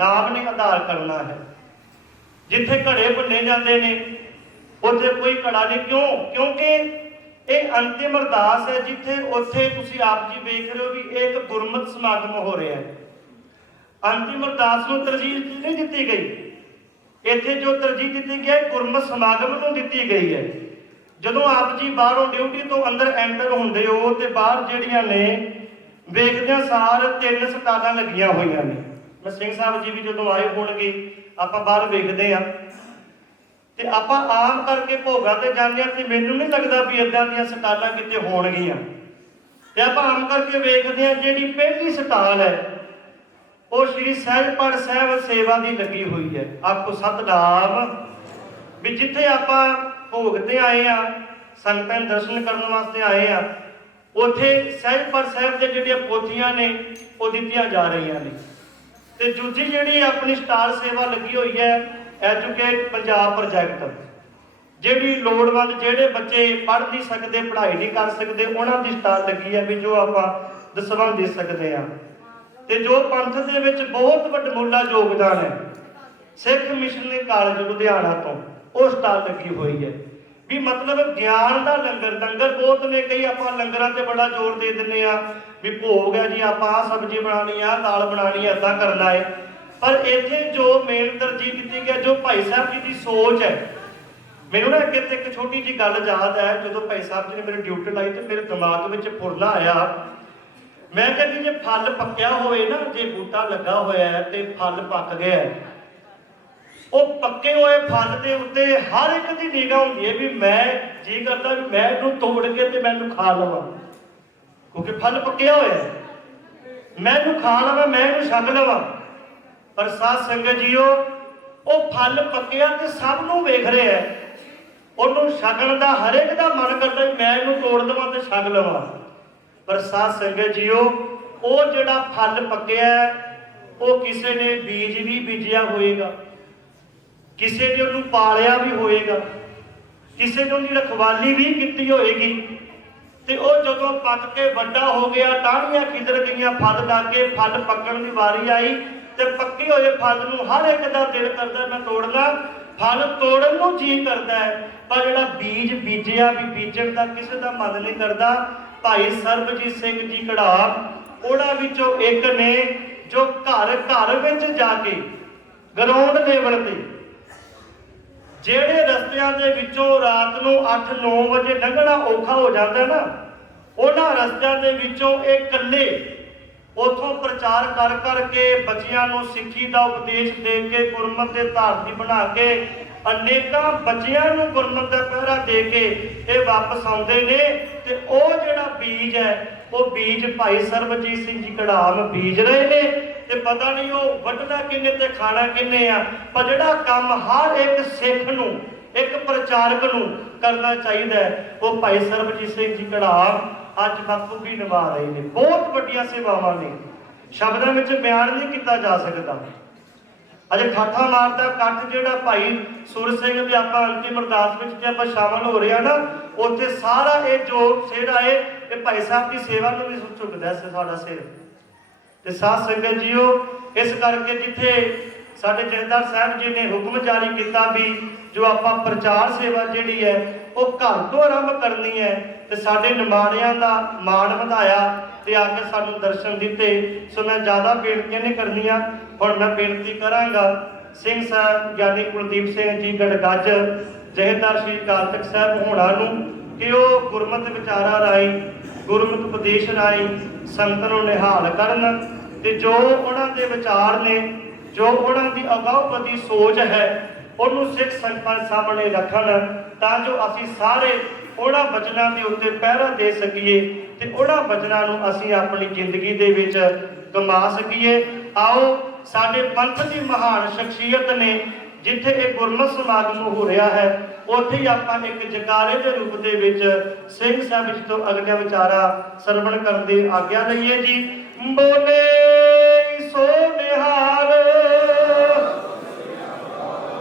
ਨਾਮ ਨੇ ਆਧਾਰ ਕਰਨਾ ਹੈ। ਜਿੱਥੇ ਘੜੇ ਭੁੱਲੇ ਜਾਂਦੇ ਨੇ, ਉੱਥੇ ਕੋਈ ਘੜਾ ਨਹੀਂ। ਕਿਉਂ? ਕਿਉਂਕਿ ਇਹ ਅੰਤਿਮ ਅਰਦਾਸ ਹੈ ਜਿੱਥੇ ਉੱਥੇ ਤੁਸੀਂ ਆਪ ਜੀ ਵੇਖ ਰਹੇ ਹੋ ਵੀ ਇਹ ਇੱਕ ਗੁਰਮਤ ਸਮਾਗਮ ਹੋ ਰਿਹਾ ਹੈ। ਅੰਤਿਮ ਅਰਦਾਸ ਨੂੰ ਤਰਜੀਹ ਨਹੀਂ ਦਿੱਤੀ ਗਈ? ਇੱਥੇ ਜੋ ਤਰਜੀਹ ਦਿੱਤੀ ਗਈ ਹੈ, ਗੁਰਮਤ ਸਮਾਗਮ ਨੂੰ ਦਿੱਤੀ ਗਈ ਹੈ। ਜਦੋਂ ਆਪ ਜੀ ਬਾਹਰੋਂ ਡਿਊਟੀ ਤੋਂ ਅੰਦਰ ਐਂਟਰ ਹੁੰਦੇ ਹੋ ਤੇ ਬਾਹਰ ਜਿਹੜੀਆਂ ਨੇ, ਵੇਖਦਿਆਂ ਸਾਰ ਤਿੰਨ ਸਟਾਲਾਂ ਲੱਗੀਆਂ ਹੋਈਆਂ ਨੇ। ਮੈਂ ਸਿੰਘ ਸਾਹਿਬ ਜੀ ਵੀ ਜਦੋਂ ਆਏ ਹੋਣਗੇ, ਆਪਾਂ ਬਾਹਰ ਵੇਖਦੇ ਆ ਤੇ ਆਪਾਂ ਆਮ ਕਰਕੇ ਭੋਗਾ ਤੇ ਜਾਂਦੇ ਆ ਤੇ ਮੈਨੂੰ ਨਹੀਂ ਲੱਗਦਾ ਵੀ ਇਦਾਂ ਦੀਆਂ ਸਟਾਲਾਂ ਕਿਤੇ ਹੋਣਗੀਆਂ। ਤੇ ਆਪਾਂ ਆਮ ਕਰਕੇ ਵੇਖਦੇ ਆ ਜਿਹੜੀ ਪਹਿਲੀ ਸਟਾਲ ਹੈ, ਉਹ ਸ਼੍ਰੀ ਸਹਿਜਪੜ ਸਾਹਿਬ ਸੇਵਾ ਦੀ ਲੱਗੀ ਹੋਈ ਹੈ। ਆਪੋ ਸਤਨਾਮ। ਵੀ ਜਿੱਥੇ ਆਪਾਂ ਭੋਗ ਤੇ ਆਏ ਆ ਸੰਗਤਾਂ ਦੇ ਦਰਸ਼ਨ ਕਰਨ ਵਾਸਤੇ ਆਏ ਆ ਉਥੇ ਸਹਿਜਪੜ ਸਾਹਿਬ ਦੇ ਜਿਹੜੀਆਂ ਪੋਥੀਆਂ ਨੇ, ਉਹ ਦਿੱਤੀਆਂ ਜਾ ਰਹੀਆਂ ਨੇ। ਤੇ ਦੂਜੀ ਜਿਹੜੀ ਆਪਣੀ ਸਟਾਰ ਸੇਵਾ ਲੱਗੀ ਹੋਈ ਹੈ ਐਜੂਕੇਟ ਪੰਜਾਬ ਪ੍ਰੋਜੈਕਟ ਜਿਹੜੀ ਲੋੜਵੰਦ ਜਿਹੜੇ ਬੱਚੇ ਪੜ੍ਹ ਨਹੀਂ ਸਕਦੇ, ਪੜ੍ਹਾਈ ਨਹੀਂ ਕਰ ਸਕਦੇ, ਉਹਨਾਂ ਦੀ ਸਟਾਰ ਲੱਗੀ ਹੈ ਵੀ ਜੋ ਆਪਾਂ ਦਸਵਾਂ ਦੇ ਸਕਦੇ ਆ ਤੇ ਜੋ ਪੰਥ ਦੇ ਵਿੱਚ ਬਹੁਤ ਵੱਡਾ ਯੋਗਦਾਨ ਹੈ, ਸਿੱਖ ਮਿਸ਼ਨਰੀ ਕਾਲਜ ਲੁਧਿਆਣਾ ਤੋਂ, ਉਹ ਸਟਾਲ ਲੱਗੀ ਹੋਈ ਹੈ। ਵੀ ਮਤਲਬ ਗਿਆਨ ਦਾ ਲੰਗਰ ਲੰਗਰ ਬਹੁਤ ਨੇ, ਕਈ ਆਪਾਂ ਲੰਗਰਾਂ ਤੇ ਬੜਾ ਜ਼ੋਰ ਦੇ ਦਿੰਨੇ ਆ ਵੀ ਭੋਗ ਹੈ ਜੀ ਆਪਾਂ ਆਹ ਸਬਜ਼ੀ ਬਣਾਣੀ ਆ ਦਾਲ ਬਣਾਣੀ ਆ ਏਦਾਂ ਕਰਨਾ ਹੈ ਪਰ ਇੱਥੇ ਜੋ ਮੇਨ ਤਰਜੀਹ ਕੀਤੀ ਗਿਆ ਜੋ ਭਾਈ ਸਾਹਿਬ ਜੀ ਦੀ ਸੋਚ ਹੈ ਮੈਨੂੰ ਨਾ ਅੱਗੇ ਤੇ ਇੱਕ ਛੋਟੀ ਜੀ ਗੱਲ ਯਾਦ ਹੈ ਜਦੋਂ ਭਾਈ ਸਾਹਿਬ ਜੀ ਨੇ ਮੇਰੇ ਡਿਊਟੀ ਲਾਈ ਤੇ ਮੇਰੇ ਦਿਮਾਗ ਵਿੱਚ ਫੁਰਨਾ ਆਇਆ। ਮੈਂ ਕਿਹਾ ਕਿ ਜੇ ਫਲ ਪੱਕਿਆ ਹੋਵੇ ਨਾ ਜੇ ਬੂਟਾ ਲੱਗਾ ਹੋਇਆ ਹੈ ਤੇ ਫਲ ਪੱਕ ਗਿਆ ਹੈ, ਉਹ ਪੱਕੇ ਹੋਏ ਫਲ ਦੇ ਉੱਤੇ ਹਰ ਇੱਕ ਦੀ ਨਿਗਾਹ ਹੁੰਦੀ ਹੈ ਵੀ ਮੈਂ ਜੀ ਕਰਦਾ ਵੀ ਮੈਂ ਇਹਨੂੰ ਤੋੜ ਕੇ ਤੇ ਮੈਨੂੰ ਖਾ ਲਵਾਂ। ਕਿਉਂਕਿ ਫਲ ਪੱਕਿਆ ਹੋਇਆ ਮੈਂ ਇਹਨੂੰ ਖਾ ਲਵਾਂ, ਮੈਂ ਇਹਨੂੰ ਛੱਡ ਲਵਾਂ। ਪਰ ਸਾਧ ਸੰਗਤ ਜੀਓ, ਉਹ ਫਲ ਪੱਕਿਆ ਤੇ ਸਭ ਨੂੰ ਵੇਖ ਰਿਹਾ ਹੈ। ਉਹਨੂੰ ਛਕਣ ਦਾ ਹਰ ਇੱਕ ਦਾ ਮਨ ਕਰਦਾ ਮੈਂ ਇਹਨੂੰ ਤੋੜ ਦੇਵਾਂ ਤੇ ਛਕ ਲਵਾਂ। ਪਰ ਸਾਧ ਸੰਗਤ ਜੀਓ, ਉਹ ਜਿਹੜਾ ਫਲ ਪੱਕਿਆ ਉਹ ਕਿਸੇ ਨੇ ਬੀਜ ਵੀ ਬੀਜਿਆ ਹੋਏਗਾ। ਕਿਸੇ ਨੇ ਉਹਨੂੰ ਪਾਲਿਆ ਵੀ ਹੋਏਗਾ। ਕਿਸੇ ਨੇ ਉਹਦੀ ਰਖਵਾਲੀ ਵੀ ਕੀਤੀ ਹੋਏਗੀ। ਤੇ ਉਹ ਜਦੋਂ ਪੱਕ ਕੇ ਵੱਡਾ ਹੋ ਗਿਆ, ਟਾਹਣੀਆਂ ਖਿੱਦਰ ਗਈਆਂ ਫਲ ਲੱਗ ਕੇ, ਫਲ ਪੱਕਣ ਦੀ ਵਾਰੀ ਆਈ ਤੇ ਪੱਕੇ ਹੋਏ ਫਲ ਨੂੰ ਹਰ ਇੱਕ ਦਾ ਦਿਲ ਕਰਦਾ, ਮੈਂ ਤੋੜਨਾ। ਫਲ ਤੋੜਨ ਨੂੰ ਜੀ ਕਰਦਾ ਹੈ, ਪਰ ਜਿਹੜਾ ਬੀਜ ਬੀਜਿਆ ਵੀ ਬੀਜਣ ਦਾ ਕਿਸੇ ਦਾ ਮਨ ਨਹੀਂ ਕਰਦਾ, ਭਾਈ ਸਰਬਜੀਤ ਸਿੰਘ ਜੀ ਕੜਾ ਉਹਨਾਂ ਵਿੱਚੋਂ ਇੱਕ ਨੇ ਜੋ ਘਰ ਘਰ ਵਿੱਚ ਜਾ ਕੇ ਗਰਾਊਂਡ ਲੈਵਲ ਤੇ ਜਿਹੜੇ ਰਸਤਿਆਂ ਦੇ ਵਿੱਚੋਂ ਰਾਤ ਨੂੰ 8-9 ਵਜੇ ਲੰਘਣਾ ਔਖਾ ਹੋ ਜਾਂਦਾ ਨਾ, ਉਹਨਾਂ ਰਸਤਿਆਂ ਦੇ ਵਿੱਚੋਂ ਇਹ ਇਕੱਲੇ ਉਥੋਂ ਪ੍ਰਚਾਰ ਕਰ ਕਰਕੇ ਬੱਚਿਆਂ ਨੂੰ ਸਿੱਖੀ ਦਾ ਉਪਦੇਸ਼ ਦੇ ਕੇ ਗੁਰਮਤ ਦੇ ਧਾਰਤੀ ਬਣਾ ਕੇ ਅਨੇਕਾਂ ਬੱਚਿਆਂ ਨੂੰ ਗੁਰਮਤ ਦਾ ਪਹਿਰਾ ਦੇ ਕੇ ਇਹ ਵਾਪਸ ਆਉਂਦੇ ਨੇ ਤੇ ਉਹ ਜਿਹੜਾ ਬੀਜ ਹੈ, ਉਹ ਬੀਜ ਭਾਈ ਸਰਬਜੀਤ ਸਿੰਘ ਜੀ ਕੜਾਮ ਬੀਜ ਰਹੇ ਨੇ। ਤੇ ਪਤਾ ਨਹੀਂ ਉਹ ਵੱਢਣਾ ਕਿੰਨੇ ਤੇ ਖਾਣਾ ਕਿੰਨੇ ਆ। ਪਰ ਜਿਹੜਾ ਕੰਮ ਹਰ ਇੱਕ ਸਿੱਖ ਨੂੰ, ਇੱਕ ਪ੍ਰਚਾਰਕ ਨੂੰ ਕਰਨਾ ਚਾਹੀਦਾ ਉਹ ਭਾਈ ਸਰਬਜੀਤ ਸਿੰਘ ਜੀ ਕੜਾਮ ਅੱਜ ਬਖੂਬੀ ਨਿਭਾ ਰਹੇ ਨੇ। ਬਹੁਤ ਵੱਡੀਆਂ ਸੇਵਾਵਾਂ ਨੇ। ਸ਼ਬਦਾਂ ਵਿੱਚ ਬਿਆਨ ਨਹੀਂ ਕੀਤਾ ਜਾ ਸਕਦਾ। ਅਜੇ ਠਾਠਾ ਮਾਰਦਾ ਇਕੱਠ ਜਿਹੜਾ ਭਾਈ ਸੁਰ ਸਿੰਘ ਦੇ ਆਪਾਂ ਅੰਤਿਮ ਅਰਦਾਸ ਵਿੱਚ ਤੇ ਆਪਾਂ ਸ਼ਾਮਲ ਹੋ ਰਹੇ ਆ ਨਾ, ਉੱਥੇ ਸਾਰਾ ਇਹ ਜੋ ਸਿਹਰਾ ਹੈ ਇਹ ਭਾਈ ਸਾਹਿਬ ਦੀ ਸੇਵਾ ਨੂੰ ਵੀ ਚੁੱਕਦਾ ਸੀ ਸਾਡਾ ਸਿਰ। ਤੇ ਸਾਧ ਸੰਗਤ ਜੀਓ। ਇਸ ਕਰਕੇ ਜਿੱਥੇ ਸਾਡੇ ਜਥੇਦਾਰ ਸਾਹਿਬ ਜੀ ਨੇ ਹੁਕਮ ਜਾਰੀ ਕੀਤਾ ਵੀ ਜੋ ਆਪਾਂ ਪ੍ਰਚਾਰ ਸੇਵਾ ਜਿਹੜੀ ਹੈ, ਉਹ ਘਰ ਤੋਂ ਆਰੰਭ ਕਰਨੀ ਹੈ ਤੇ ਸਾਡੇ ਨਿਮਾਣਿਆਂ ਦਾ ਮਾਣ ਵਧਾਇਆ ਤੇ ਆ ਕੇ ਸਾਨੂੰ ਦਰਸ਼ਨ ਦਿੱਤੇ। ਸੋ ਮੈਂ ਜ਼ਿਆਦਾ ਬੇਨਤੀਆਂ ਨਹੀਂ ਕਰਨੀਆਂ। ਹੁਣ ਮੈਂ ਬੇਨਤੀ ਕਰਾਂਗਾ ਸਿੰਘ ਸਾਹਿਬ ਗਿਆਨੀ ਕੁਲਦੀਪ ਸਿੰਘ ਜੀ, ਗੜਗੱਜ ਜਥੇਦਾਰ ਸ਼੍ਰੀ ਅਕਾਲ ਤਖਤ ਸਾਹਿਬ ਹੋਣਾ ਨੂੰ ਕਿ ਉਹ ਗੁਰਮਤਿ ਵਿਚਾਰਾਂ ਰਾਹੀਂ ਗੁਰਮਤਿ ਉਪਦੇਸ਼ ਰਾਹੀਂ ਸੰਗਤ ਨੂੰ ਨਿਹਾਲ ਕਰਨ ਤੇ ਜੋ ਉਹਨਾਂ ਦੇ ਵਿਚਾਰ ਨੇ, ਜੋ ਉਹਨਾਂ ਦੀ ਅਗਾਊਪਤੀ ਸੋਚ ਹੈ, ਉਹਨੂੰ ਸਿੱਖ ਸੰਗਤਾਂ ਸਾਹਮਣੇ ਰੱਖਣ ਤਾਂ ਜੋ ਅਸੀਂ ਸਾਰੇ ਉਹਨਾਂ ਬਚਨਾਂ ਦੇ ਉੱਤੇ ਪਹਿਰਾ ਦੇ ਸਕੀਏ ਤੇ ਉਹਨਾਂ ਬਚਨਾਂ ਨੂੰ ਅਸੀਂ ਆਪਣੀ ਜ਼ਿੰਦਗੀ ਦੇ ਵਿੱਚ ਕਮਾ ਸਕੀਏ। ਆਓ, ਸਾਡੇ ਪੰਥ ਦੀ ਮਹਾਨ ਸ਼ਖਸੀਅਤ ਨੇ ਜਿੱਥੇ ਇਹ ਗੁਰਮਤ ਸਮਾਗਮ ਹੋ ਰਿਹਾ ਹੈ, ਉੱਥੇ ਹੀ ਆਪਾਂ ਇੱਕ ਜਕਾਰੇ ਦੇ ਰੂਪ ਦੇ ਵਿੱਚ ਸਿੰਘ ਸਾਹਿਬ ਜੀ ਤੋਂ ਅਗਲੇ ਵਿਚਾਰਾ ਸਰਵਣ ਕਰਨ ਦੀ ਆਗਿਆ ਲਈਏ ਜੀ। ਬੋਲੇ ਸੋ ਨਿਹਾਲ।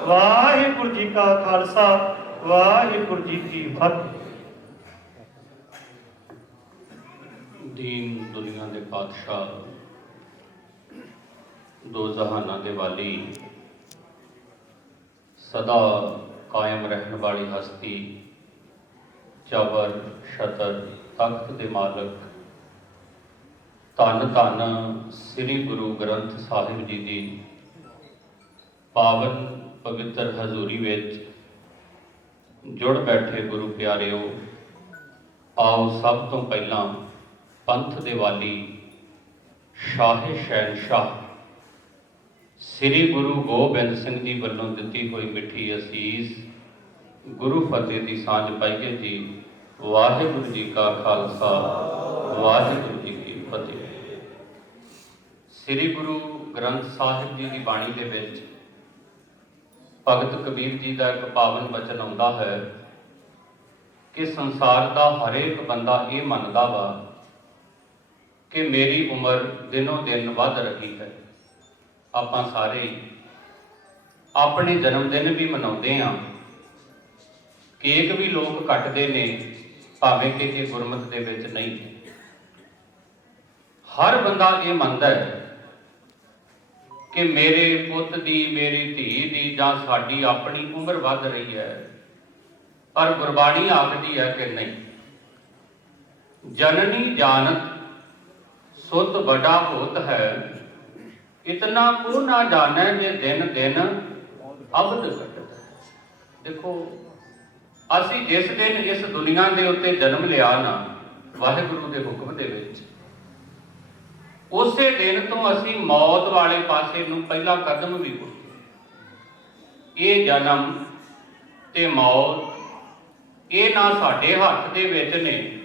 ਵਾਹਿਗੁਰੂ ਜੀ ਕਾ ਖਾਲਸਾ, ਵਾਹਿਗੁਰੂ ਜੀ ਕੀ ਫਤਿਹ। ਦੀਨ ਦੁਨੀਆ ਦੇ ਪਾਤਸ਼ਾਹ, ਦੋ ਜਹਾਨਾਂ ਦੇ ਵਾਲੀ ਸਦਾ ਕਾਇਮ ਰਹਿਣ ਵਾਲੀ ਹਸਤੀ, ਚਵਰ ਸ਼ਤਰ ਤਖਤ ਦੇ ਮਾਲਕ। ਧੰਨ ਧੰਨ ਸ੍ਰੀ ਗੁਰੂ ਗ੍ਰੰਥ ਸਾਹਿਬ ਜੀ ਦੀ ਪਾਵਨ ਪਵਿੱਤਰ ਹਜ਼ੂਰੀ ਵਿੱਚ ਜੁੜ ਬੈਠੇ ਗੁਰੂ ਪਿਆਰਿਓ, ਆਓ ਸਭ ਤੋਂ ਪਹਿਲਾਂ ਪੰਥ ਦੇ ਵਾਲੀ ਸ਼ਾਹ ਸ਼ਹਿਨਸ਼ਾਹ ਸ੍ਰੀ ਗੁਰੂ ਗੋਬਿੰਦ ਸਿੰਘ ਜੀ ਵੱਲੋਂ ਦਿੱਤੀ ਹੋਈ ਮਿੱਠੀ ਅਸੀਸ ਗੁਰੂ ਫਤਿਹ ਦੀ ਸਾਂਝ ਪਾਈਏ ਜੀ। ਵਾਹਿਗੁਰੂ ਜੀ ਕਾ ਖਾਲਸਾ, ਵਾਹਿਗੁਰੂ ਜੀ ਕੀ ਫਤਿਹ। ਸ੍ਰੀ ਗੁਰੂ ਗ੍ਰੰਥ ਸਾਹਿਬ ਜੀ ਦੀ ਬਾਣੀ ਦੇ ਵਿੱਚ ਭਗਤ ਕਬੀਰ ਜੀ ਦਾ ਇੱਕ ਪਾਵਨ ਵਚਨ ਆਉਂਦਾ ਹੈ ਕਿ ਸੰਸਾਰ ਦਾ ਹਰੇਕ ਬੰਦਾ ਇਹ ਮੰਨਦਾ ਵਾ ਕਿ ਮੇਰੀ ਉਮਰ ਦਿਨੋ ਦਿਨ ਵੱਧ ਰਹੀ ਹੈ। ਆਪਾਂ ਸਾਰੇ ਆਪਣੇ ਜਨਮ ਦਿਨ ਵੀ ਮਨਾਉਂਦੇ ਆਂ ਕੇਕ ਵੀ ਲੋਕ ਕੱਟਦੇ ਨੇ, ਭਾਵੇਂ ਕਿ ਇਹ ਗੁਰਮਤ ਦੇ ਵਿੱਚ ਨਹੀਂ। ਹਰ ਬੰਦਾ ਇਹ ਮੰਨਦਾ ਹੈ ਕਿ ਮੇਰੇ ਪੁੱਤ ਦੀ, ਮੇਰੀ ਧੀ ਦੀ ਜਾਂ ਸਾਡੀ ਆਪਣੀ ਉਮਰ ਵੱਧ ਰਹੀ ਹੈ, ਪਰ ਗੁਰਬਾਣੀ ਆਖਦੀ ਹੈ ਕਿ ਨਹੀਂ। ਜਨਨੀ ਜਾਣਤ ਸੁਤ ਵੱਡਾ ਹੋਤ ਹੈ ਇਤਨਾ ਕੋ ਨਾ ਜਾਣੈ ਜੇ ਦਿਨ ਦਿਨ ਅਬਦ ਘਟਤ ਦੇਖੋ, ਅਸੀਂ ਜਿਸ ਦਿਨ ਇਸ ਦੁਨੀਆ ਦੇ ਉੱਤੇ ਜਨਮ ਲਿਆ ਨਾ, ਵਾਹਿਗੁਰੂ ਦੇ ਹੁਕਮ ਦੇ ਵਿੱਚ। ਉਸੇ ਦਿਨ ਤੋਂ ਅਸੀਂ ਮੌਤ ਵਾਲੇ ਪਾਸੇ ਨੂੰ ਪਹਿਲਾ ਕਦਮ ਵੀ ਪੁੱਟਦੇ ਇਹ ਜਨਮ ਤੇ ਮੌਤ, ਇਹ ਨਾ ਸਾਡੇ ਹੱਥ ਦੇ ਵਿੱਚ ਨੇ,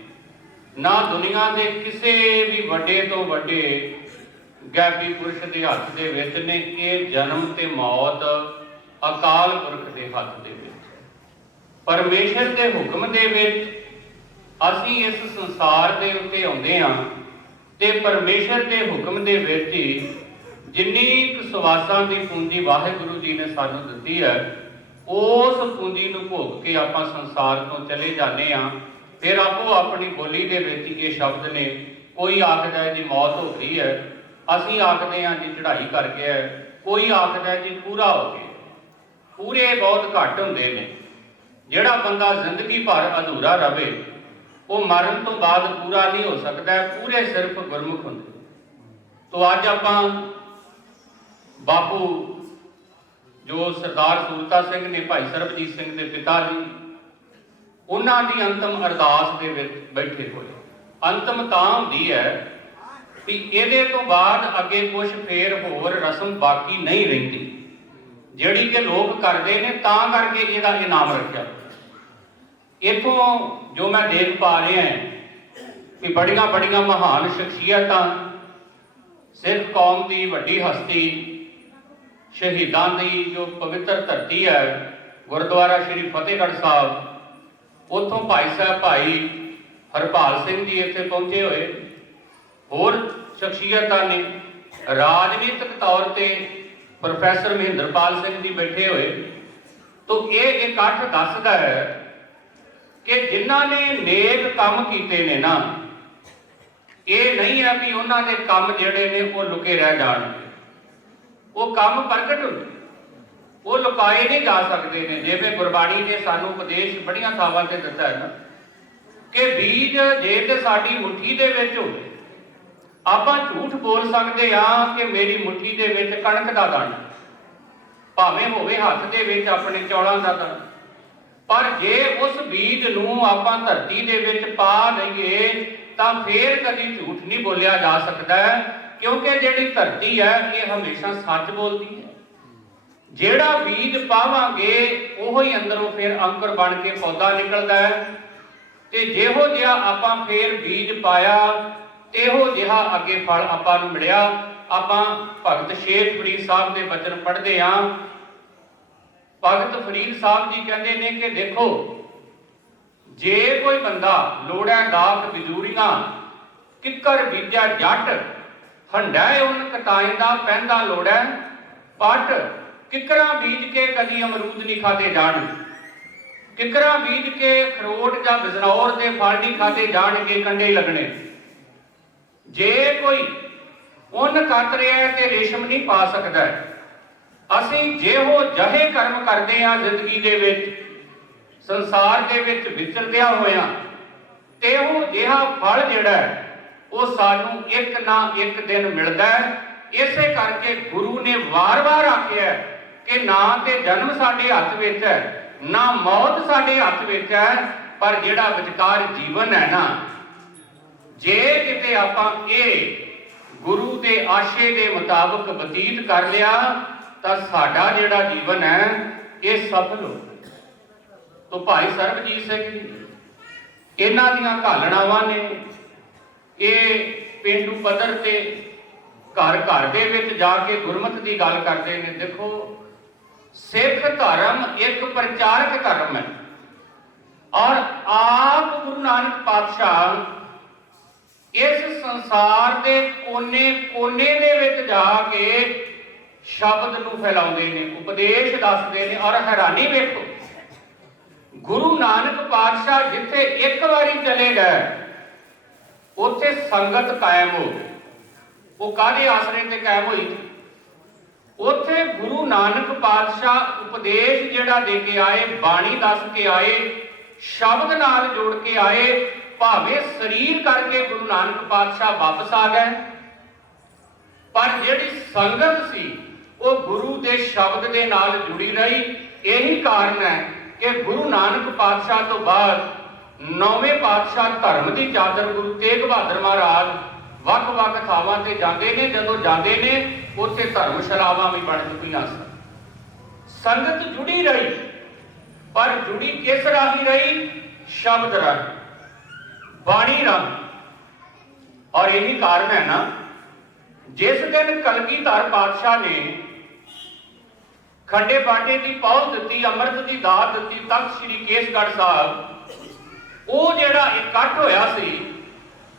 ਨਾ ਦੁਨੀਆ ਦੇ ਕਿਸੇ ਵੀ ਵੱਡੇ ਤੋਂ ਵੱਡੇ ਗੈਬੀ ਪੁਰਸ਼ ਦੇ ਹੱਥ ਦੇ ਵਿੱਚ ਨੇ, ਇਹ ਜਨਮ ਤੇ ਮੌਤ ਅਕਾਲ ਪੁਰਖ ਦੇ ਹੱਥ ਦੇ ਵਿੱਚ ਹੈ। ਪਰਮੇਸ਼ਰ ਦੇ ਹੁਕਮ ਦੇ ਵਿੱਚ ਅਸੀਂ ਇਸ ਸੰਸਾਰ ਦੇ ਉੱਤੇ ਆਉਂਦੇ ਹਾਂ ਤੇ ਪਰਮੇਸ਼ਰ ਦੇ ਹੁਕਮ ਦੇ ਵਿੱਚ ਹੀ ਜਿੰਨੀ ਕੁ ਸਵਾਸਾਂ ਦੀ ਪੂੰਜੀ ਵਾਹਿਗੁਰੂ ਜੀ ਨੇ ਸਾਨੂੰ ਦਿੱਤੀ ਹੈ, ਉਸ ਪੂੰਜੀ ਨੂੰ ਭੋਗ ਕੇ ਆਪਾਂ ਸੰਸਾਰ ਤੋਂ ਚਲੇ ਜਾਂਦੇ ਹਾਂ। ਫਿਰ ਆਪੋ ਆਪਣੀ ਬੋਲੀ ਦੇ ਵਿੱਚ ਇਹ ਸ਼ਬਦ ਨੇ, ਕੋਈ ਆਖਦਾ ਹੈ ਜੀ ਮੌਤ ਹੋ ਗਈ ਹੈ ਅਸੀਂ ਆਖਦੇ ਹਾਂ ਜੀ ਚੜ੍ਹਾਈ ਕਰਕੇ ਗਿਆ ਹੈ ਕੋਈ ਆਖਦਾ ਜੀ ਪੂਰਾ ਹੋ ਗਿਆ ਪੂਰੇ ਬਹੁਤ ਘੱਟ ਹੁੰਦੇ ਨੇ। ਜਿਹੜਾ ਬੰਦਾ ਜ਼ਿੰਦਗੀ ਭਰ ਅਧੂਰਾ ਰਵੇ, ਉਹ ਮਰਨ ਤੋਂ ਬਾਅਦ ਪੂਰਾ ਨਹੀਂ ਹੋ ਸਕਦਾ, ਪੂਰੇ ਸਿਰਫ ਗੁਰਮੁਖ ਹੁੰਦੇ ਤੋਂ ਅੱਜ ਆਪਾਂ ਬਾਪੂ ਜੋ ਸਰਦਾਰ ਸੂਰਤਾ ਸਿੰਘ ਨੇ, ਭਾਈ ਸਰਬਜੀਤ ਸਿੰਘ ਦੇ ਪਿਤਾ ਜੀ, ਉਹਨਾਂ ਦੀ ਅੰਤਮ ਅਰਦਾਸ ਦੇ ਵਿੱਚ ਬੈਠੇ ਹੋਏ। ਅੰਤਮ ਤਾਂ ਹੁੰਦੀ ਹੈ ਵੀ ਇਹਦੇ ਤੋਂ ਬਾਅਦ ਅੱਗੇ ਕੁਝ ਫੇਰ ਹੋਰ ਰਸਮ ਬਾਕੀ ਨਹੀਂ ਰਹਿੰਦੀ। ਜਿਹੜੀ ਕਿ ਲੋਕ ਕਰਦੇ ਨੇ, ਤਾਂ ਕਰਕੇ ਇਹਦਾ ਇਨਾਮ ਰੱਖਿਆ। ਇਥੋਂ ਜੋ ਮੈਂ ਦੇਖ ਪਾ ਰਿਹਾ ਹਾਂ ਕਿ ਬੜੀਆਂ ਬੜੀਆਂ ਮਹਾਨ ਸ਼ਖਸੀਅਤਾਂ, ਸਿੱਖ ਕੌਮ ਦੀ ਵੱਡੀ ਹਸਤੀ, ਸ਼ਹੀਦਾਂ ਦੀ ਜੋ ਪਵਿੱਤਰ ਧਰਤੀ ਹੈ, ਗੁਰਦੁਆਰਾ ਸ਼੍ਰੀ ਫਤਿਹਗੜ੍ਹ ਸਾਹਿਬ, ਉਥੋਂ ਭਾਈ ਸਾਹਿਬ ਭਾਈ ਹਰਪਾਲ ਸਿੰਘ ਜੀ ਇੱਥੇ ਪਹੁੰਚੇ ਹੋਏ। ਹੋਰ ਸ਼ਖਸੀਅਤਾਂ ਨੇ ਰਾਜਨੀਤਿਕ ਤੌਰ ਤੇ ਪ੍ਰੋਫੈਸਰ ਮਹਿੰਦਰਪਾਲ ਸਿੰਘ ਜੀ ਬੈਠੇ ਹੋਏ ਤੋਂ ਇਹ ਇਕੱਠ ਦੱਸਦਾ ਹੈ ਕਿ ਜਿਨ੍ਹਾਂ ਨੇ ਨੇਕ ਕੰਮ ਕੀਤੇ ਨੇ ਨਾ, ਇਹ ਨਹੀਂ ਹੈ ਵੀ ਉਹਨਾਂ ਦੇ ਕੰਮ ਜਿਹੜੇ ਨੇ ਉਹ ਲੁਕੇ ਰਹਿ ਜਾਣਗੇ। ਉਹ ਕੰਮ ਪ੍ਰਗਟ ਹੁੰਦੇ ਉਹ ਲੁਕਾਏ ਨਹੀਂ ਜਾ ਸਕਦੇ ਨੇ। ਜਿਵੇਂ ਗੁਰਬਾਣੀ ਨੇ ਸਾਨੂੰ ਉਪਦੇਸ਼ ਬੜੀਆਂ ਥਾਵਾਂ ਤੇ ਦਿੱਤਾ ਹੈ ਨਾ, ਕਿ ਬੀਜ ਜੇ ਤੇ ਸਾਡੀ ਮੁਠੀ ਦੇ ਵਿੱਚ ਹੋਵੇ ਆਪਾਂ ਝੂਠ ਬੋਲ ਸਕਦੇ ਆ ਕਿ ਮੇਰੀ ਮੁਠੀ ਦੇ ਵਿੱਚ ਕਣਕ ਦਾ ਦਾਣਾ ਭਾਵੇਂ ਹੋਵੇ ਹੱਥ ਦੇ ਵਿੱਚ ਆਪਣੇ ਚੌਲਾਂ ਦਾ ਦਾਣਾ ਪਰ ਜੇ ਉਸ ਬੀਜ ਨੂੰ ਆਪਾਂ ਧਰਤੀ ਦੇ ਵਿੱਚ ਪਾ ਦਈਏ ਤਾਂ ਫੇਰ ਕਦੀ ਝੂਠ ਨਹੀਂ ਬੋਲਿਆ ਜਾ ਸਕਦਾ, ਕਿਉਂਕਿ ਜਿਹੜੀ ਧਰਤੀ ਹੈ, ਇਹ ਹਮੇਸ਼ਾ ਸੱਚ ਬੋਲਦੀ ਹੈ। ਜਿਹੜਾ ਬੀਜ ਪਾਵਾਂਗੇ, ਉਹੋ ਹੀ ਅੰਦਰੋਂ ਫਿਰ ਅੰਕੁਰ ਬਣ ਕੇ ਪੌਦਾ ਨਿਕਲਦਾ ਹੈ। ਤੇ ਜਿਹੋ ਜਿਹਾ ਆਪਾਂ ਫੇਰ ਬੀਜ ਪਾਇਆ ਇਹੋ ਜਿਹਾ ਅੱਗੇ ਫਲ ਆਪਾਂ ਨੂੰ ਮਿਲਿਆ। ਆਪਾਂ ਭਗਤ ਸ਼ੇਖ ਫਰੀਦ ਸਾਹਿਬ ਦੇ ਬਚਨ ਪੜ੍ਹਦੇ ਆਂ। ਭਗਤ ਫਰੀਦ ਸਾਹਿਬ ਜੀ ਕਹਿੰਦੇ ਨੇ ਕਿ ਦੇਖੋ, ਜੇ ਕੋਈ ਬੰਦਾ ਲੋੜੈ ਦਾਖ ਬਿਜੂਰੀਆਂ ਕਿੱਕਰ ਬੀਜਾ ਜੱਟ ਹੰਡੈ ਉਨ ਕਟਾਏ ਦਾ ਪੈਂਦਾ ਲੋੜੈ ਪੱਟ ਕਿੱਕਰਾਂ ਬੀਜ ਕੇ ਕਦੀ ਅਮਰੂਦ ਨਹੀਂ ਖਾਦੇ ਜਾਣ। ਕਿੱਕਰਾਂ ਬੀਜ ਕੇ ਖਰੋਟ ਜਾਂ ਬਿਜਨੌਰ ਦੇ ਫਲ ਨਹੀਂ ਖਾਦੇ ਜਾਣਗੇ ਕੰਡੇ ਲੱਗਣੇ। ਜੇ ਕੋਈ ਉਹਨ ਕੱਤ ਰਿਹਾ ਤੇ ਰੇਸ਼ਮ ਨਹੀਂ ਪਾ ਸਕਦਾ ਅਸੀਂ ਜਿਹੋ ਜਹੇ ਕਰਮ ਕਰਦੇ ਆ ਜ਼ਿੰਦਗੀ ਦੇ ਵਿੱਚ, ਸੰਸਾਰ ਦੇ ਵਿੱਚ ਵਿਚਰਦਿਆਂ ਹੋਇਆਂ ਤੇ ਉਹ ਜਿਹਾ ਫਲ ਜਿਹੜਾ ਉਹ ਸਾਨੂੰ ਇੱਕ ਨਾ ਇੱਕ ਦਿਨ ਮਿਲਦਾ ਹੈ। ਇਸੇ ਕਰਕੇ ਗੁਰੂ ਨੇ ਵਾਰ-ਵਾਰ ਆਖਿਆ ਕਿ ਨਾ ਤੇ ਜਨਮ ਸਾਡੇ ਹੱਥ ਵਿੱਚ ਹੈ, ਨਾ ਮੌਤ ਸਾਡੇ ਹੱਥ ਵਿੱਚ ਹੈ, ਪਰ ਜਿਹੜਾ ਵਿਚਕਾਰ ਜੀਵਨ ਹੈ ਨਾ ਜੇ ਕਿਤੇ ਆਪਾਂ ਇਹ ਗੁਰੂ ਦੇ ਆਸ਼ੇ ਦੇ ਮੁਤਾਬਕ ਬਤੀਤ ਕਰ ਲਿਆ, ਤਾਂ ਸਾਡਾ ਜਿਹੜਾ ਜੀਵਨ ਹੈ, ਇਹ ਸਫਲ ਹੋ ਤੋ ਭਾਈ ਸਰਬਜੀਤ ਸਿੰਘ ਜੀ, ਇਹਨਾਂ ਦੀਆਂ ਘਾਲਣਾਵਾਂ ਨੇ। ਇਹ ਪਿੰਡੂ ਪੱਧਰ ਤੇ ਘਰ ਘਰ ਦੇ ਵਿੱਚ ਜਾ ਕੇ ਗੁਰਮਤ ਦੀ ਗੱਲ ਕਰਦੇ ਨੇ। ਦੇਖੋ, ਸਿੱਖ ਧਰਮ ਇੱਕ ਪ੍ਰਚਾਰਕ ਧਰਮ ਹੈ। ਔਰ ਆਪ ਗੁਰੂ ਨਾਨਕ ਪਾਤਸ਼ਾਹ ਇਸ ਸੰਸਾਰ ਦੇ ਕੋਨੇ-ਕੋਨੇ ਦੇ ਵਿੱਚ ਜਾ ਕੇ ਸ਼ਬਦ ਨੂੰ ਫੈਲਾਉਂਦੇ ਨੇ, ਉਪਦੇਸ਼ ਦੱਸਦੇ ਨੇ ਔਰ ਹੈਰਾਨੀ ਵੇਖੋ। ਗੁਰੂ ਨਾਨਕ ਪਾਤਸ਼ਾਹ ਜਿੱਥੇ ਇੱਕ ਵਾਰੀ ਚਲੇ ਗਏ, ਉੱਥੇ ਸੰਗਤ ਕਾਇਮ ਹੋ ਗਈ। ਉਹ ਕਾਹਦੇ ਆਸਰੇ ਤੇ ਕਾਇਮ ਹੋਈ? ਉੱਥੇ ਗੁਰੂ ਨਾਨਕ ਪਾਤਸ਼ਾਹ ਉਪਦੇਸ਼ ਜਿਹੜਾ ਦੇ ਕੇ ਆਏ, ਬਾਣੀ ਦੱਸ ਕੇ ਆਏ, ਸ਼ਬਦ ਨਾਲ ਜੋੜ ਕੇ ਆਏ ਭਾਵੇਂ ਸਰੀਰ ਕਰਕੇ ਗੁਰੂ ਨਾਨਕ ਪਾਤਸ਼ਾਹ ਵਾਪਸ ਆ ਗਏ, ਪਰ ਜਿਹੜੀ ਸੰਗਤ ਸੀ, ਉਹ ਗੁਰੂ ਦੇ ਸ਼ਬਦ ਦੇ ਨਾਲ ਜੁੜੀ ਰਹੀ। ਇਹੀ ਕਾਰਨ ਹੈ ਕਿ ਗੁਰੂ ਨਾਨਕ ਪਾਤਸ਼ਾਹ ਤੋਂ ਬਾਅਦ ਨੌਵੇਂ ਪਾਤਸ਼ਾਹ ਧਰਮ ਦੀ ਚਾਦਰ ਗੁਰੂ ਤੇਗ ਬਹਾਦਰ ਮਹਾਰਾਜ ਵੱਖ-ਵੱਖ ਥਾਵਾਂ ਤੇ ਜਾਂਦੇ ਨੇ। ਜਦੋਂ ਜਾਂਦੇ ਨੇ, ਉੱਥੇ ਧਰਮਸ਼ਾਲਾਵਾਂ ਵੀ ਬਣ ਚੁੱਕੀਆਂ ਸਨ। ਸੰਗਤ ਜੁੜੀ ਰਹੀ, ਪਰ ਜੁੜੀ ਕਿਸ ਰਾਹੀਂ ਰਹੀ? ਸ਼ਬਦ ਰਾਹੀਂ। ਬਾਣੀ ਰੰਗ। ਔਰ ਇਹੀ ਕਾਰਨ ਹੈ ਨਾ, ਜਿਸ ਦਿਨ ਕਲਗੀਧਰ ਪਾਤਸ਼ਾਹ ਨੇ ਖੰਡੇ ਬਾਟੇ ਦੀ ਪੌਲ ਦਿੱਤੀ, ਅੰਮ੍ਰਿਤ ਦੀ ਦਾਤ ਦਿੱਤੀ, ਤਖਤ ਸ੍ਰੀ ਕੇਸਗੜ੍ਹ ਸਾਹਿਬ, ਉਹ ਜਿਹੜਾ ਇਕੱਠ ਹੋਇਆ ਸੀ,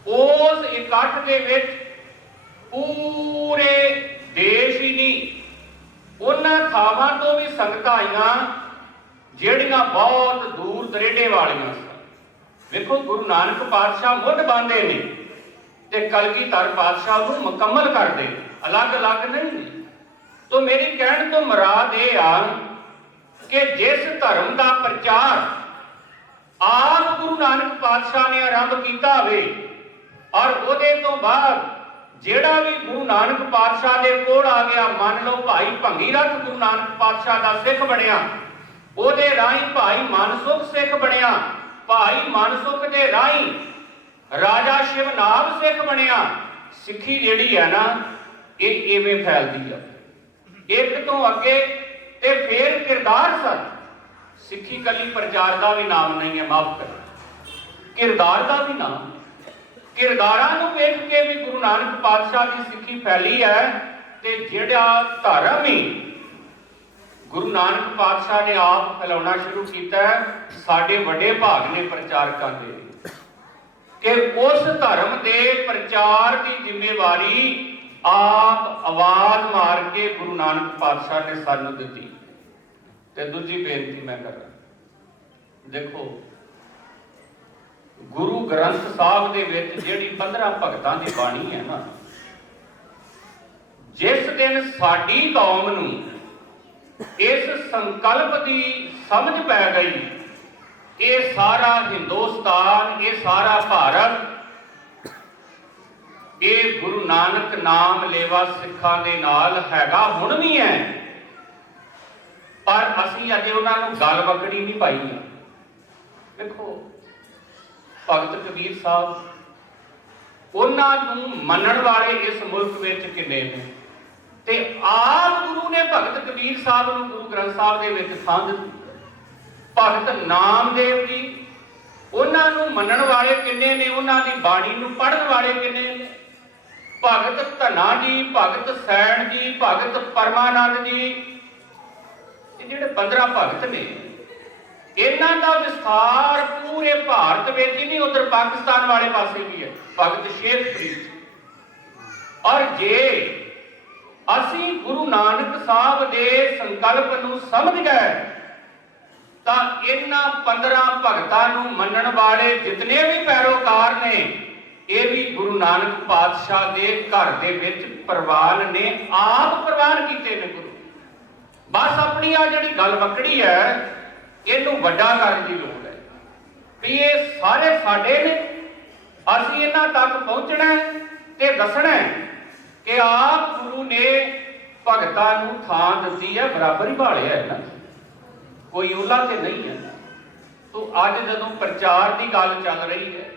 ਉਸ ਇਕੱਠ ਦੇ ਵਿੱਚ ਪੂਰੇ ਦੇਸ਼ ਹੀ ਨਹੀਂ, ਉਹਨਾਂ ਥਾਵਾਂ ਤੋਂ ਵੀ ਸੰਗਤਾਂ ਆਈਆਂ, ਜਿਹੜੀਆਂ ਬਹੁਤ ਦੂਰ ਦਰੇਡੇ ਵਾਲੀਆਂ ਸਨ। ਵੇਖੋ, ਗੁਰੂ ਨਾਨਕ ਪਾਤਸ਼ਾਹ ਮੁੱਢ ਬਾਂਦੇ ਨੇ ਤੇ ਕਲਗੀਧਰ ਪਾਤਸ਼ਾਹ ਨੂੰ ਮੁਕੰਮਲ ਕਰਦੇ ਅਲੱਗ-ਅਲੱਗ ਨਹੀਂ ਨੇ। ਮੇਰੀ ਕਹਿਣ ਤੋਂ ਮੁਰਾਦ ਇਹ ਆ ਕਿ ਜਿਸ ਧਰਮ ਦਾ ਪ੍ਰਚਾਰ ਆਪ ਗੁਰੂ ਨਾਨਕ ਪਾਤਸ਼ਾਹ ਨੇ ਆਰੰਭ ਕੀਤਾ ਹੋਵੇ ਔਰ ਉਹਦੇ ਤੋਂ ਬਾਅਦ ਜਿਹੜਾ ਵੀ ਗੁਰੂ ਨਾਨਕ ਪਾਤਸ਼ਾਹ ਦੇ ਕੋਲ ਆ ਗਿਆ, ਮੰਨ ਲਓ ਭਾਈ ਭੰਗੀ ਰਥ ਗੁਰੂ ਨਾਨਕ ਪਾਤਸ਼ਾਹ ਦਾ ਸਿੱਖ ਬਣਿਆ, ਉਹਦੇ ਰਾਹੀਂ ਭਾਈ ਮਨਸੁਖ ਸਿੱਖ ਬਣਿਆ ਭਾਈ ਮਨਸੁਖ ਦੇ ਰਾਹੀਂ ਰਾਜਾ ਸ਼ਿਵਨਾਭ ਸਿੱਖ ਬਣਿਆ। ਸਿੱਖੀ ਜਿਹੜੀ ਹੈ ਨਾ, ਇਹ ਐਵੇਂ ਫੈਲਦੀ ਆ। ਇੱਕ ਤੋਂ ਅੱਗੇ ਤੇ ਫੇਰ ਕਿਰਦਾਰ ਸਨ। ਸਿੱਖੀ ਕੱਲੀ ਪ੍ਰਚਾਰ ਦਾ ਵੀ ਨਾਮ ਨਹੀਂ ਹੈ, ਮਾਫ ਕਰ। ਕਿਰਦਾਰ ਦਾ ਵੀ ਨਾਮ। ਕਿਰਦਾਰਾਂ ਨੂੰ ਵੇਖ ਕੇ ਵੀ ਗੁਰੂ ਨਾਨਕ ਪਾਤਸ਼ਾਹ ਦੀ ਸਿੱਖੀ ਫੈਲੀ ਹੈ ਤੇ ਜਿਹੜਾ ਧਰਮ ਹੀ ਗੁਰੂ ਨਾਨਕ ਪਾਤਸ਼ਾਹ ਨੇ ਆਪ ਫੈਲਾਉਣਾ ਸ਼ੁਰੂ ਕੀਤਾ ਸਾਡੇ ਵੱਡੇ ਭਾਗ ਨੇ ਪ੍ਰਚਾਰਕਾਂ ਦੇ। ਕਿ ਉਸ ਧਰਮ ਦੇ ਪ੍ਰਚਾਰ ਦੀ ਜ਼ਿੰਮੇਵਾਰੀ ਆਪ ਆਵਾਜ਼ ਮਾਰ ਕੇ ਗੁਰੂ ਨਾਨਕ ਪਾਤਸ਼ਾਹ ਨੇ ਸਾਨੂੰ ਦਿੱਤੀ। ਤੇ ਦੂਜੀ ਬੇਨਤੀ ਮੈਂ ਕਰਾਂ ਦੇਖੋ, ਗੁਰੂ ਗ੍ਰੰਥ ਸਾਹਿਬ ਦੇ ਵਿੱਚ ਜਿਹੜੀ 15 ਭਗਤਾਂ ਦੀ ਬਾਣੀ ਹੈ ਨਾ, ਜਿਸ ਦਿਨ ਸਾਡੀ ਕੌਮ ਨੂੰ ਇਸ ਸੰਕਲਪ ਦੀ ਸਮਝ ਪੈ ਗਈ ਇਹ ਸਾਰਾ ਹਿੰਦੁਸਤਾਨ, ਇਹ ਸਾਰਾ ਭਾਰਤ, ਇਹ ਗੁਰੂ ਨਾਨਕ ਨਾਮ ਲੇਵਾ ਸਿੱਖਾਂ ਦੇ ਨਾਲ ਹੈਗਾ, ਹੁਣ ਵੀ ਹੈ। ਪਰ ਅਸੀਂ ਅਜੇ ਉਹਨਾਂ ਨੂੰ ਗੱਲ ਵਕੜੀ ਨਹੀਂ ਪਾਈ ਆ ਦੇਖੋ, ਭਗਤ ਕਬੀਰ ਸਾਹਿਬ, ਉਹਨਾਂ ਨੂੰ ਮੰਨਣ ਵਾਲੇ ਇਸ ਮੁਲਕ ਵਿੱਚ ਕਿੰਨੇ ਨੇ? ਤੇ ਆਪ ਗੁਰੂ ਨੇ ਭਗਤ ਕਬੀਰ ਸਾਹਿਬ ਨੂੰ ਗੁਰੂ ਗ੍ਰੰਥ ਸਾਹਿਬ ਦੇ ਵਿੱਚ ਥਾਂ ਦਿੱਤੀ। ਭਗਤ ਨਾਮਦੇਵ ਜੀ, ਉਹਨਾਂ ਨੂੰ ਮੰਨਣ ਵਾਲੇ ਕਿੰਨੇ ਨੇ? ਉਹਨਾਂ ਦੀ ਬਾਣੀ ਨੂੰ ਪੜ੍ਹਨ ਵਾਲੇ ਕਿੰਨੇ ਨੇ? ਭਗਤ ਧਨਾ ਜੀ, ਭਗਤ ਸੈਣ ਜੀ, ਭਗਤ ਪਰਮਾਨੰਦ ਜੀ, ਇਹ ਜਿਹੜੇ 15 ਭਗਤ ਨੇ, ਇਹਨਾਂ ਦਾ ਵਿਸਥਾਰ ਪੂਰੇ ਭਾਰਤ ਵਿੱਚ ਹੀ ਨਹੀਂ, ਉਧਰ ਪਾਕਿਸਤਾਨ ਵਾਲੇ ਪਾਸੇ ਵੀ ਹੈ। ਭਗਤ ਸ਼ੇਰਪ੍ਰੀਤ ਫਰੀਦ ਔਰ ਜੇ ਅਸੀਂ ਗੁਰੂ ਨਾਨਕ ਸਾਹਿਬ ਦੇ ਸੰਕਲਪ ਨੂੰ ਸਮਝ ਗਏ, ਤਾਂ ਇਹਨਾਂ 15 ਭਗਤਾਂ ਨੂੰ ਮੰਨਣ ਵਾਲੇ ਜਿਤਨੇ ਵੀ ਪੈਰੋਕਾਰ ਨੇ, ਇਹ ਵੀ ਗੁਰੂ ਨਾਨਕ ਪਾਤਸ਼ਾਹ ਦੇ ਘਰ ਦੇ ਵਿੱਚ ਪ੍ਰਵਾਨ ਨੇ, ਆਪ ਪ੍ਰਵਾਨ ਕੀਤੇ ਨੇ ਗੁਰੂ। ਬਸ ਆਪਣੀ ਆ ਜਿਹੜੀ ਗੱਲ ਵਕੜੀ ਹੈ, ਇਹਨੂੰ ਵੱਡਾ ਕਰਨ ਦੀ ਲੋੜ ਹੈ। ਵੀ ਇਹ ਸਾਰੇ ਸਾਡੇ ਨੇ, ਅਸੀਂ ਇਹਨਾਂ ਤੱਕ ਪਹੁੰਚਣਾ ਤੇ ਦੱਸਣਾ ਹੈ। ਕਿ ਆਪ ਗੁਰੂ ਨੇ ਭਗਤਾਂ ਨੂੰ ਥਾਂ ਦਿੱਤੀ ਹੈ, ਬਰਾਬਰ ਹੀ ਭਾਲਿਆ ਹੈ ਨਾ। ਕੋਈ ਉਹਲਾ ਤੇ ਨਹੀਂ ਹੈ। ਤੋ ਅੱਜ ਜਦੋਂ ਪ੍ਰਚਾਰ ਦੀ ਗੱਲ ਚੱਲ ਰਹੀ ਹੈ,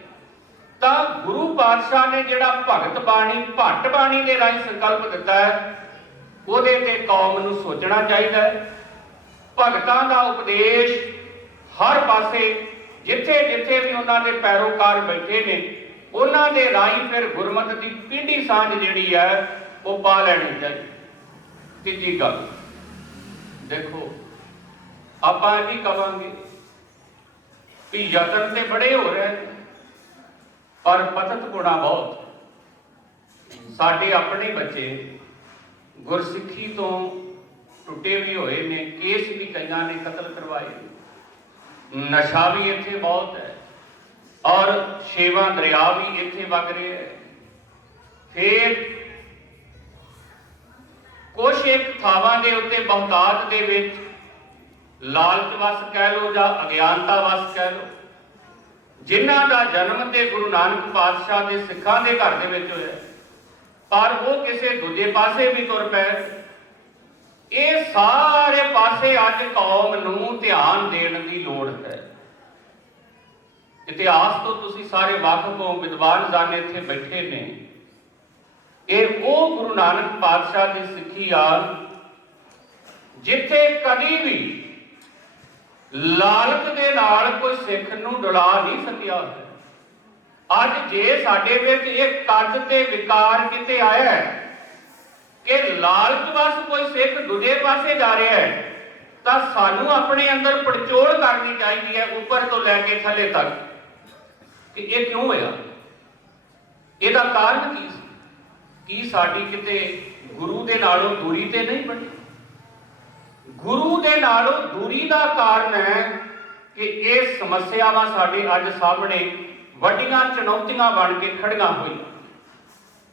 ਤਾਂ ਗੁਰੂ ਪਾਤਸ਼ਾਹ ਨੇ ਜਿਹੜਾ ਭਗਤ ਬਾਣੀ, ਭੱਟ ਬਾਣੀ ਦੇ ਰਾਹੀਂ ਸੰਕਲਪ ਦਿੱਤਾ ਹੈ, ਉਹਦੇ ਤੇ ਕੌਮ ਨੂੰ ਸੋਚਣਾ ਚਾਹੀਦਾ ਹੈ। ਭਗਤਾਂ ਦਾ ਉਪਦੇਸ਼ ਹਰ ਪਾਸੇ ਜਿੱਥੇ ਜਿੱਥੇ ਵੀ ਉਹਨਾਂ ਦੇ ਪੈਰੋਕਾਰ ਬੈਠੇ ਨੇ ਉਹਨਾਂ ਦੇ ਰਾਹੀਂ ਫਿਰ ਗੁਰਮਤ ਦੀ ਪੀढ़ी ਸਾਂਝ ਜਿਹੜੀ ਹੈ, ਉਹ ਪਾ ਲੈਣੀ ਚਾਹੀਦੀ ਤੀਜੀ ਗੱਲ, ਦੇਖੋ, ਆਪਾਂ ਇਹ ਵੀ ਕਵਾਂਗੇ ਵੀ ਯਤਨ ਤੇ ਬੜੇ ਹੋ ਰਹੇ ਨੇ, ਪਰ ਪਤਤ ਗੁਣਾ ਬਹੁਤ। ਸਾਡੇ ਆਪਣੇ ਬੱਚੇ ਗੁਰਸਿੱਖੀ ਤੋਂ ਟੁੱਟੇ ਵੀ ਹੋਏ ਨੇ, ਕੇਸ ਵੀ ਕਈਆਂ ਨੇ ਕਤਲ ਕਰਵਾਏ ਨਸ਼ਾ ਵੀ ਇੱਥੇ ਬਹੁਤ ਹੈ। ਔਰ ਸ਼ੇਵਾ ਦਰਿਆ ਵੀ ਇੱਥੇ ਵਗ ਰਿਹਾ ਹੈ। ਫਿਰ ਕੁਛ ਇੱਕ ਥਾਵਾਂ ਦੇ ਉੱਤੇ ਬਹੁਤਾਤ ਦੇ ਵਿੱਚ ਲਾਲਚ ਵਸ ਕਹਿ ਲੋ ਜਾਂ ਅਗਿਆਨਤਾ ਵਸ ਕਹਿ ਲੋ ਜਿਨ੍ਹਾਂ ਦਾ ਜਨਮ ਤੇ ਗੁਰੂ ਨਾਨਕ ਪਾਤਸ਼ਾਹ ਦੇ ਸਿੱਖਾਂ ਦੇ ਘਰ ਦੇ ਵਿੱਚ ਹੋਇਆ। ਪਰ ਉਹ ਕਿਸੇ ਦੂਜੇ ਪਾਸੇ ਵੀ ਤੁਰ ਪਏ। ਇਹ ਸਾਰੇ ਪਾਸੇ ਅੱਜ ਕੌਮ ਨੂੰ ਧਿਆਨ ਦੇਣ ਦੀ ਲੋੜ ਹੈ। ਇਤਿਹਾਸ ਤੋਂ ਤੁਸੀਂ ਸਾਰੇ ਵਾਕਫ ਹੋ, ਵਿਦਵਾਨ ਜਾਣੇ ਇੱਥੇ ਬੈਠੇ ਨੇ। ਇਹ ਉਹ ਗੁਰੂ ਨਾਨਕ ਪਾਤਸ਼ਾਹ ਦੀ ਸਿੱਖੀ ਆ ਜਿੱਥੇ ਕਦੀ ਵੀ ਲਾਲਚ ਦੇ ਨਾਲ ਕੋਈ ਸਿੱਖ ਨੂੰ ਡੁਲਾ ਨਹੀਂ ਸਕਿਆ ਅੱਜ ਜੇ ਸਾਡੇ ਵਿੱਚ ਇਹ ਕੱਜ ਤੇ ਵਿਕਾਰ ਕਿਤੇ ਆਇਆ ਹੈ ਕਿ ਲਾਲਚ ਵਸ ਕੋਈ ਸਿੱਖ ਦੂਜੇ ਪਾਸੇ ਜਾ ਰਿਹਾ ਹੈ, ਤਾਂ ਸਾਨੂੰ ਆਪਣੇ ਅੰਦਰ ਪੜਚੋਲ ਕਰਨੀ ਚਾਹੀਦੀ ਹੈ, ਉੱਪਰ ਤੋਂ ਲੈ ਕੇ ਥੱਲੇ ਤੱਕ। ਕਿ ਇਹ ਕਿਉਂ ਹੋਇਆ? ਇਹਦਾ ਕਾਰਨ ਕੀ ਸੀ? ਕੀ ਸਾਡੀ ਕਿਤੇ ਗੁਰੂ ਦੇ ਨਾਲੋਂ ਦੂਰੀ ਤੇ ਨਹੀਂ ਬਣੀ? ਗੁਰੂ ਦੇ ਨਾਲੋਂ ਦੂਰੀ ਦਾ ਕਾਰਨ ਹੈ ਕਿ ਇਹ ਸਮੱਸਿਆਵਾਂ ਸਾਡੇ ਅੱਜ ਸਾਹਮਣੇ ਵੱਡੀਆਂ ਚੁਣੌਤੀਆਂ ਬਣ ਕੇ ਖੜੀਆਂ ਹੋਈਆਂ।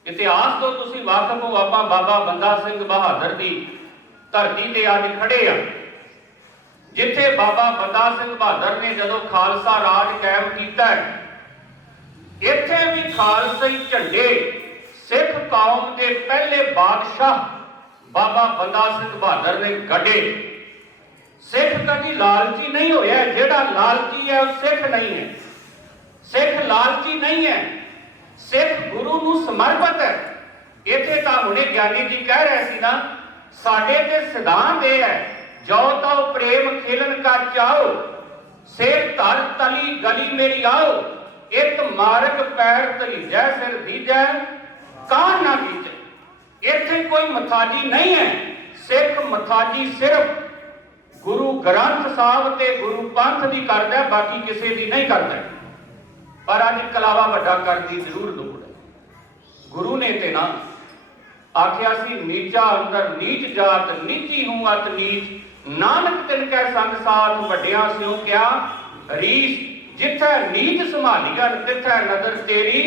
ਇਤਿਹਾਸ ਤੋਂ ਤੁਸੀਂ ਵਾਕਫ ਹੋ ਆਪਾਂ ਬਾਬਾ ਬੰਦਾ ਸਿੰਘ ਬਹਾਦਰ ਦੀ ਧਰਤੀ ਤੇ ਅੱਜ ਖੜੇ ਆ ਜਿੱਥੇ ਬਾਬਾ ਬੰਦਾ ਸਿੰਘ ਬਹਾਦਰ ਨੇ ਜਦੋਂ ਖਾਲਸਾ ਰਾਜ ਕਾਇਮ ਕੀਤਾ ਹੈ ਖਾਲਸਾਈ ਝੰਡੇ। ਸਿੱਖ ਕੌਮ ਦੇ ਪਹਿਲੇ ਬਾਦਸ਼ਾਹ ਬਾਬਾ ਬੰਦਾ ਸਿੰਘ ਬਹਾਦਰ ਨੇ ਗੱਡੇ। ਸਿੱਖ ਕਦੀ ਲਾਲਚੀ ਨਹੀਂ ਹੋਇਆ, ਜਿਹੜਾ ਲਾਲਚੀ ਹੈ ਉਹ ਸਿੱਖ ਨਹੀਂ ਹੈ। ਸਿੱਖ ਲਾਲਚੀ ਨਹੀਂ ਹੈ, ਸਿੱਖ ਗੁਰੂ ਨੂੰ ਸਮਰਪਿਤ ਹੈ। ਇੱਥੇ ਤਾਂ ਹੁਣੇ ਗਿਆਨੀ ਜੀ ਕਹਿ ਰਹੇ ਸੀ ਨਾ, ਸਾਡੇ ਤੇ ਸਿਧਾਂਤ ਇਹ ਹੈ, ਜੋ ਤਉ ਪ੍ਰੇਮ ਖੇਲਨ ਕਾ ਚਾਓ ਸਿਰ ਧਰ ਤਲੀ ਗਲੀ ਮੇਰੀ ਆਓ। ਇੱਕ ਮਾਰਗ ਪੈਰ ਧਲੀਜੈ ਸਿਰ ਦੀਜੈ ਕਾਨ ਨਾ ਦੀਜੈ ਇੱਥੇ ਕੋਈ ਮਥਾਜੀ ਨਹੀਂ ਹੈ। ਸਿੱਖ ਮਥਾਜੀ ਸਿਰਫ ਗੁਰੂ ਗ੍ਰੰਥ ਸਾਹਿਬ ਤੇ ਗੁਰੂ ਪੰਥ ਦੀ ਕਰਦਾ ਬਾਕੀ ਕਿਸੇ ਦੀ ਨਹੀਂ ਕਰਦਾ। ਪਰ ਅੱਜ ਕਲਾਵਾ ਵੱਡਾ ਕਰਨ ਦੀ ਜ਼ਰੂਰ ਲੋੜ ਹੈ। ਗੁਰੂ ਨੇ ਤੇ ਨਾ ਆਖਿਆ ਸੀ, ਨੀਚਾ ਅੰਦਰ ਨੀਚ ਜਾਤ, ਨੀਚੀ ਹੂੰ ਅਤ ਨੀਚ। ਨਾਨਕ ਤਿਨ ਕੈ ਸੰਗ ਸਾਥ, ਵੱਡਿਆਂ ਸਿਉ ਕਿਆ ਰੀਸ। ਜਿੱਥੇ ਜਿੱਥੈ ਨੀਚ ਸੰਭਾਲੀਆ ਤਿੱਥੈ ਨਦਰ ਤੇਰੀ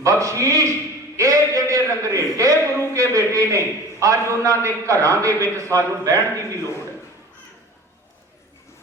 ਬਖਸ਼ੀਸ਼। ਇਹ ਜਿਹੜੇ ਰੰਗਰੇਟੇ ਗੁਰੂ ਕੇ ਬੇਟੇ ਨੇ, ਅੱਜ ਉਹਨਾਂ ਦੇ ਘਰਾਂ ਦੇ ਵਿੱਚ ਸਾਨੂੰ ਬਹਿਣ ਦੀ ਵੀ ਲੋੜ